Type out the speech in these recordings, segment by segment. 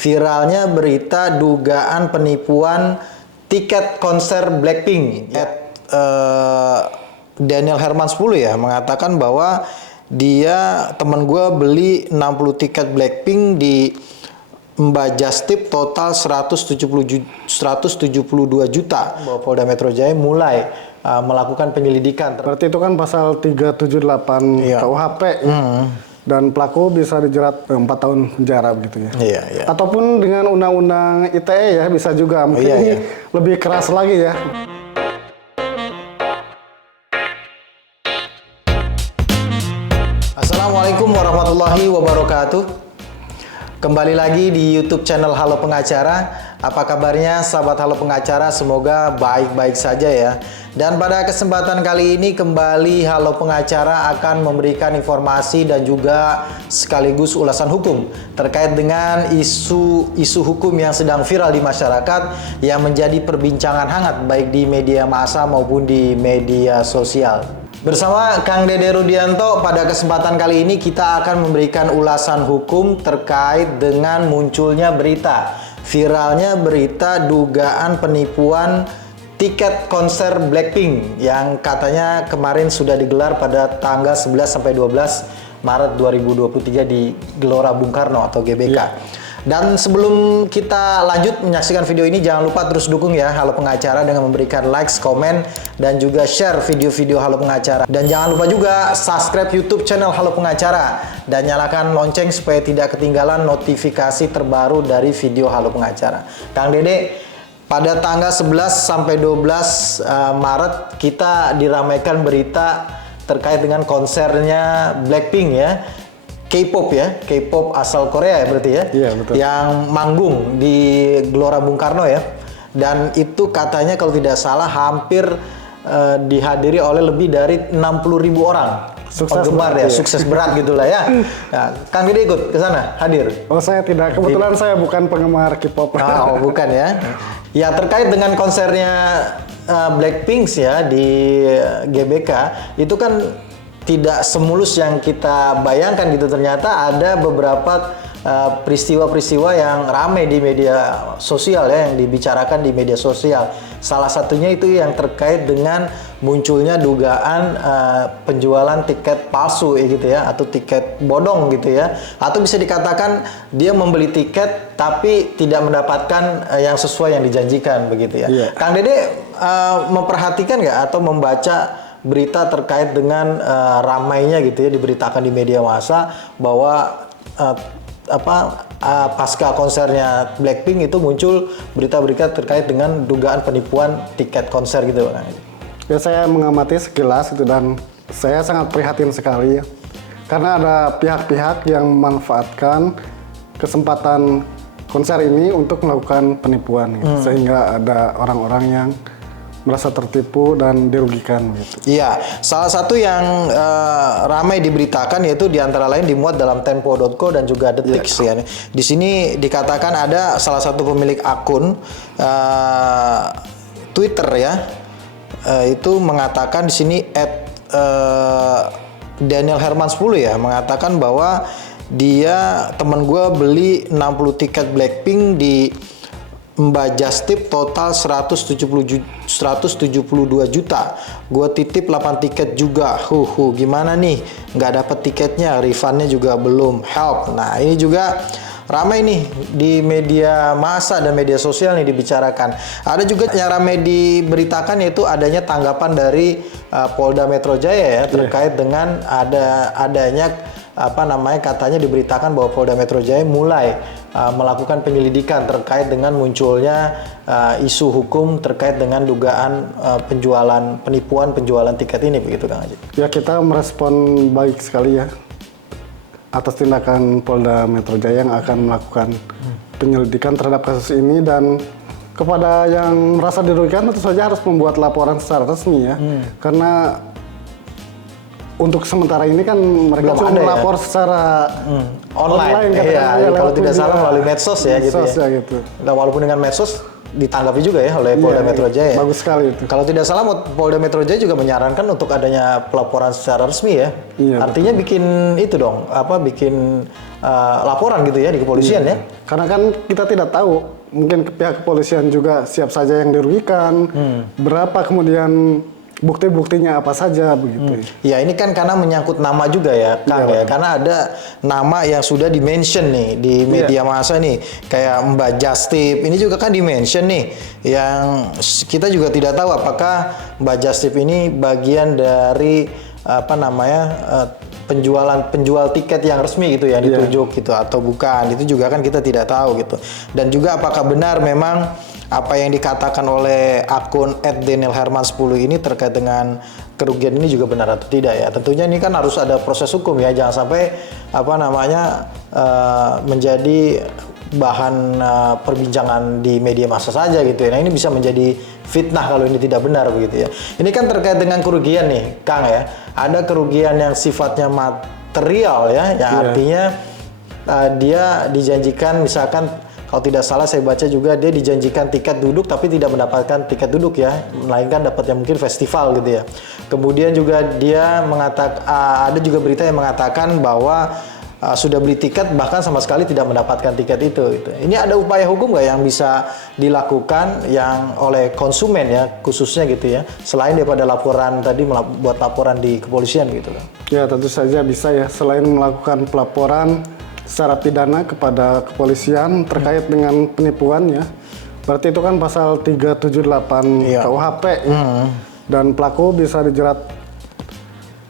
viralnya berita dugaan penipuan tiket konser Blackpink. Daniel Herman 10 ya mengatakan bahwa dia teman gue beli 60 tiket Blackpink di Mbak Justip total 172 juta. Bahwa Polda Metro Jaya mulai melakukan penyelidikan. Berarti itu kan pasal 378 KUHP. Dan pelaku bisa dijerat 4 tahun penjara begitu ya. Iya. Ataupun dengan undang-undang ITE ya bisa juga. Mungkin ini lebih keras lagi ya. Assalamualaikum warahmatullahi wabarakatuh. Kembali lagi di YouTube channel Halo Pengacara. Apa kabarnya sahabat Halo Pengacara? Semoga baik-baik saja ya. Dan pada kesempatan kali ini kembali Halo Pengacara akan memberikan informasi dan juga sekaligus ulasan hukum terkait dengan isu hukum yang sedang viral di masyarakat yang menjadi perbincangan hangat baik di media massa maupun di media sosial. Bersama Kang Dede Rudianto, pada kesempatan kali ini kita akan memberikan ulasan hukum terkait dengan munculnya berita viralnya berita dugaan penipuan tiket konser Blackpink yang katanya kemarin sudah digelar pada tanggal 11 sampai 12 Maret 2023 di Gelora Bung Karno atau GBK. Dan sebelum kita lanjut menyaksikan video ini, jangan lupa terus dukung ya Halo Pengacara dengan memberikan likes, komen, dan juga share video-video Halo Pengacara. Dan jangan lupa juga subscribe YouTube channel Halo Pengacara dan nyalakan lonceng supaya tidak ketinggalan notifikasi terbaru dari video Halo Pengacara. Kang Dede, pada tanggal 11 sampai 12 Maret kita diramaikan berita terkait dengan konsernya Blackpink ya. K-pop ya, K-pop asal Korea ya berarti ya. Iya, betul. Yang manggung di Gelora Bung Karno ya. Dan itu katanya kalau tidak salah hampir dihadiri oleh lebih dari 60.000 orang. Sukses penggemar ya, sukses berat gitulah ya. Nah, Kang Dede ikut ke sana, hadir? Oh, saya tidak. Kebetulan saya bukan penggemar K-pop. Oh, bukan ya. Ya, terkait dengan konsernya Blackpink ya di GBK, itu kan tidak semulus yang kita bayangkan gitu. Ternyata ada beberapa peristiwa-peristiwa yang ramai di media sosial ya, yang dibicarakan di media sosial. Salah satunya itu yang terkait dengan munculnya dugaan penjualan tiket palsu ya gitu ya, atau tiket bodong gitu ya, atau bisa dikatakan dia membeli tiket tapi tidak mendapatkan yang sesuai yang dijanjikan begitu ya. Kang Dede memperhatikan nggak atau membaca berita terkait dengan ramainya gitu ya, diberitakan di media massa bahwa pasca konsernya Blackpink itu muncul berita-berita terkait dengan dugaan penipuan tiket konser gitu Bang. Ya, saya mengamati sekilas itu dan saya sangat prihatin sekali ya. Karena ada pihak-pihak yang memanfaatkan kesempatan konser ini untuk melakukan penipuan gitu. Sehingga ada orang-orang yang merasa tertipu dan dirugikan gitu. Iya, salah satu yang ramai diberitakan yaitu diantara lain dimuat dalam Tempo.co dan juga Detik ya. Di sini dikatakan ada salah satu pemilik akun Twitter ya, itu mengatakan di sini Daniel Herman 10 ya mengatakan bahwa dia teman gue beli 60 tiket Blackpink di Mbak Justip total 172 juta. Gue titip 8 tiket juga. Gimana nih? Nggak dapet tiketnya, refundnya juga belum. Help. Nah, ini juga ramai nih di media massa dan media sosial nih dibicarakan. Ada juga yang ramai diberitakan yaitu adanya tanggapan dari Polda Metro Jaya ya terkait dengan adanya katanya diberitakan bahwa Polda Metro Jaya mulai melakukan penyelidikan terkait dengan munculnya isu hukum terkait dengan dugaan penipuan penjualan tiket ini begitu Kang Haji. Ya, kita merespon baik sekali ya atas tindakan Polda Metro Jaya yang akan melakukan penyelidikan terhadap kasus ini, dan kepada yang merasa dirugikan tentu saja harus membuat laporan secara resmi ya. Karena untuk sementara ini kan mereka cuma melapor secara online kan, kalau tidak salah melalui medsos ya gitu ya. Gitu. Nah, walaupun dengan medsos ditanggapi juga ya oleh Polda Metro Jaya. Bagus sekali itu. Kalau tidak salah Polda Metro Jaya juga menyarankan untuk adanya pelaporan secara resmi ya. Iya, Artinya bikin itu dong, bikin laporan gitu ya di kepolisian ya. Karena kan kita tidak tahu, mungkin pihak kepolisian juga siap saja yang dirugikan, berapa kemudian bukti-buktinya apa saja begitu. Ya ini kan karena menyangkut nama juga ya Kang ya, karena ada nama yang sudah di-mention nih di media massa nih, kayak Mbak Justip, ini juga kan di-mention nih, yang kita juga tidak tahu apakah Mbak Justip ini bagian dari penjual tiket yang resmi gitu ya ditunjuk gitu atau bukan, itu juga kan kita tidak tahu gitu. Dan juga apakah benar memang apa yang dikatakan oleh akun @danielherman10 ini terkait dengan kerugian ini juga benar atau tidak ya. Tentunya ini kan harus ada proses hukum ya, jangan sampai menjadi bahan perbincangan di media massa saja gitu ya. Nah ini bisa menjadi fitnah kalau ini tidak benar begitu ya. Ini kan terkait dengan kerugian nih Kang ya. Ada kerugian yang sifatnya material ya, yang artinya dia dijanjikan misalkan, kalau tidak salah saya baca juga dia dijanjikan tiket duduk tapi tidak mendapatkan tiket duduk ya, melainkan dapatnya mungkin festival gitu ya. Kemudian juga dia mengatakan, ada juga berita yang mengatakan bahwa sudah beli tiket bahkan sama sekali tidak mendapatkan tiket itu. Gitu. Ini ada upaya hukum nggak yang bisa dilakukan yang oleh konsumen ya khususnya gitu ya, selain daripada laporan tadi buat laporan di kepolisian gitu kan? Ya tentu saja bisa ya, selain melakukan pelaporan secara pidana kepada kepolisian terkait dengan penipuan ya. Berarti itu kan pasal 378 KUHP ya. Dan pelaku bisa dijerat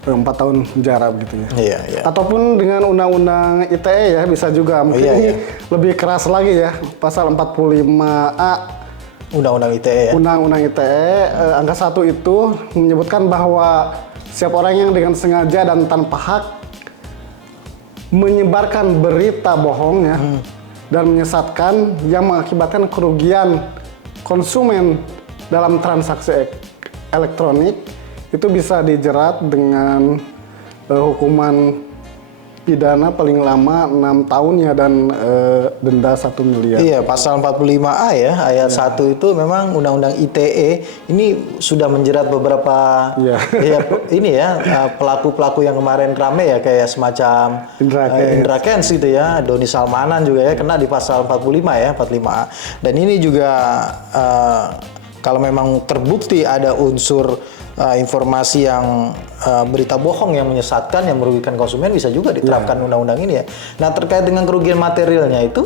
4 tahun penjara begitu ya. Ataupun dengan undang-undang ITE ya bisa juga. Mungkin ini lebih keras lagi ya, pasal 45A Undang-undang ITE ya. Undang-undang ITE angka 1 itu menyebutkan bahwa setiap orang yang dengan sengaja dan tanpa hak menyebarkan berita bohong ya dan menyesatkan yang mengakibatkan kerugian konsumen dalam transaksi elektronik itu bisa dijerat dengan hukuman pidana paling lama 6 tahun ya dan denda 1 miliar. Iya, pasal 45A ya, ayat 1 itu memang undang-undang ITE ini sudah menjerat beberapa pelaku-pelaku yang kemarin rame ya, kayak semacam Indra Kents gitu ya, Doni Salmanan juga ya kena di pasal 45 ya, 45A. Dan ini juga kalau memang terbukti ada unsur informasi yang berita bohong yang menyesatkan, yang merugikan konsumen, bisa juga diterapkan undang-undang ini ya. Nah terkait dengan kerugian materialnya itu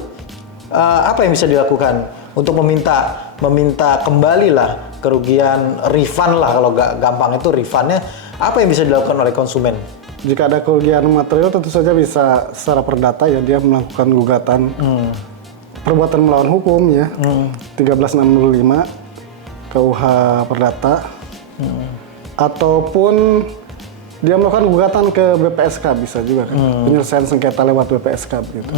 apa yang bisa dilakukan untuk meminta kembali lah kerugian, refund lah kalau gampang itu refundnya, apa yang bisa dilakukan oleh konsumen? Jika ada kerugian material tentu saja bisa secara perdata ya, dia melakukan gugatan perbuatan melawan hukum ya 1365 KUH Perdata. Ataupun dia melakukan gugatan ke BPSK bisa juga kan, penyelesaian sengketa lewat BPSK gitu.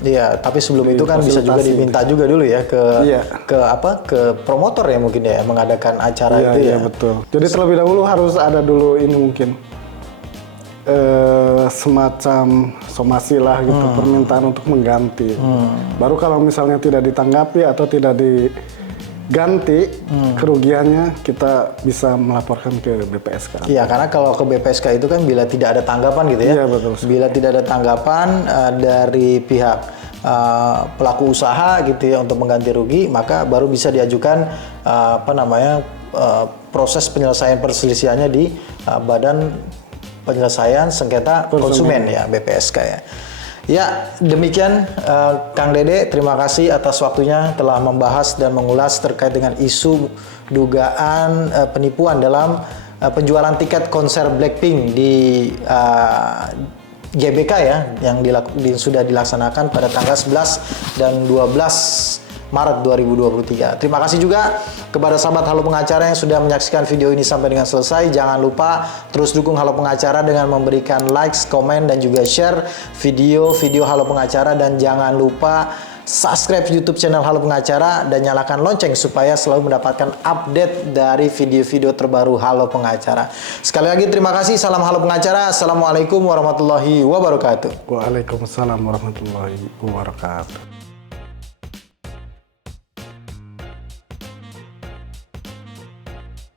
Iya, tapi sebelum itu kan bisa juga diminta juga dulu ya ke promotor ya mungkin ya mengadakan acara itu ya. Iya betul. Jadi terlebih dahulu harus ada dulu ini mungkin semacam somasi lah gitu, permintaan untuk mengganti. Baru kalau misalnya tidak ditanggapi atau tidak ganti kerugiannya, kita bisa melaporkan ke BPSK. Iya, karena kalau ke BPSK itu kan bila tidak ada tanggapan gitu ya. Iya, betul. Bila tidak ada tanggapan dari pihak pelaku usaha gitu ya untuk mengganti rugi, maka baru bisa diajukan proses penyelesaian perselisihannya di Badan Penyelesaian Sengketa Konsumen ya, BPSK ya. Ya, demikian Kang Dede, terima kasih atas waktunya telah membahas dan mengulas terkait dengan isu dugaan penipuan dalam penjualan tiket konser Blackpink di GBK ya, yang sudah dilaksanakan pada tanggal 11 dan 12 Maret 2023. Terima kasih juga kepada sahabat Halo Pengacara yang sudah menyaksikan video ini sampai dengan selesai. Jangan lupa terus dukung Halo Pengacara dengan memberikan likes, komen, dan juga share video-video Halo Pengacara. Dan jangan lupa subscribe YouTube channel Halo Pengacara dan nyalakan lonceng supaya selalu mendapatkan update dari video-video terbaru Halo Pengacara. Sekali lagi terima kasih. Salam Halo Pengacara. Assalamualaikum warahmatullahi wabarakatuh. Waalaikumsalam warahmatullahi wabarakatuh.